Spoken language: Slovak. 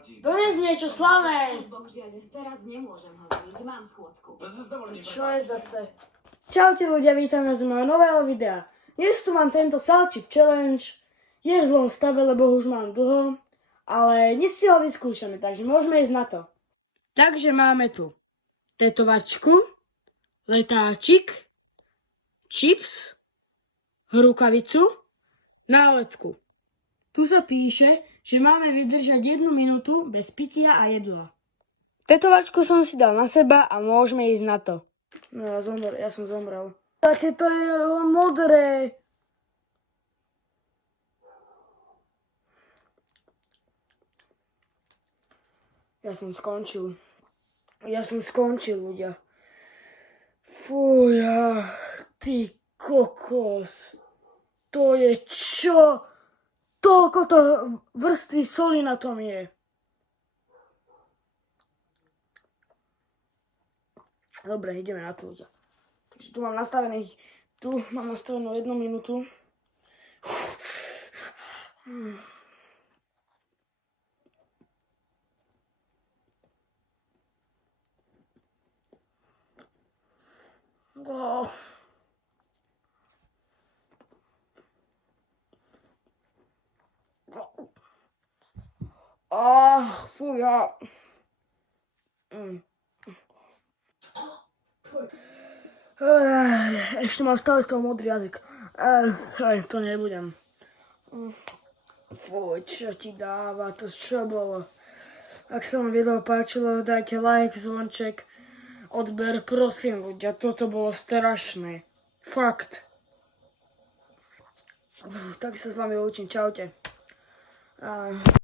Dones niečo slané. Bohužiaľ, teraz nemôžem hovoriť, mám schôdzku. Čo je zase? Čaute ľudia, vítam vás z mojho nového videa. Dnes tu mám tento Salchip Challenge. Je v zlom stave, lebo už mám dlho. Ale dnes si ho vyskúšame, takže môžeme ísť na to. Takže máme tu tetovačku, letáčik, čips, rukavicu, nálepku. Tu sa píše, že máme vydržať 1 minútu bez pitia a jedla. Tetovačku som si dal na seba a môžeme ísť na to. No ja som zomrel. Také to je modré. Ja som skončil, ľudia. Fúja, ty kokos. To je čo? Toľko to vrstvy soli na tom je. Dobre, ideme na to, ľudia. Takže tu mám nastavenú 1 minútu. Oh. Fúja. Ešte mám stále z toho modrý jazyk. To nebudem. Fuj, čo ti dáva, to čo bolo? Ak sa vám video páčilo, dajte like, zvonček, odber, prosím ľudia, toto bolo strašné. Fakt. Tak sa s vami učím, čaute.